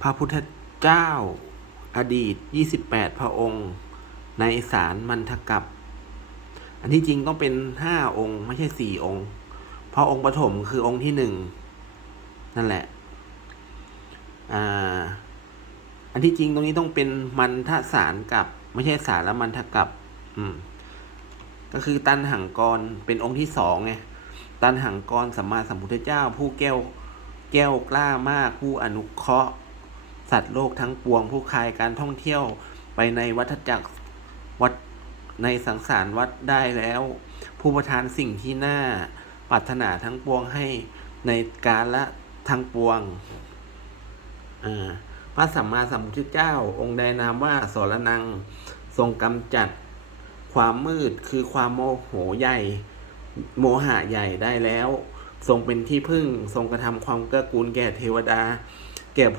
พระพุทธเจ้า อดีตยี่สิบแปดพระองค์ ในสารมันทกับ อันที่จริงต้องเป็นห้าองค์ ไม่ใช่สี่องค์ เพราะองค์ปฐมคือองค์ที่หนึ่งนั่นแหละ อ่า อันที่จริงตรงนี้ต้องเป็นมันทสารกับ ไม่ใช่สารแล้วมันทกับ อืม ก็คือตันหังกรเป็นองค์ที่สองไงตันหังกรสัมมาสัมพุทธเจ้า ผู้แก้วแก้วกล้ามากผู้อนุเคราะห์ สัตว์โลกทั้งปวงผู้คลายการท่องเที่ยวไปในวัฏจักรวัดในสังสารวัดได้แล้ว ผู้ประทานสิ่งที่น่าปรารถนาทั้งปวงให้ในการละทั้งปวงอ่าพระสัมมาสัมพุทธเจ้า องค์ใดนามว่าสรนัง ทรงกำจัดความมืดคือความโมโหใหญ่ โมหะใหญ่ได้แล้ว ทรงเป็นที่พึ่งทรงกระทำความเกื้อกูลแก่เทวดา แก่ผู้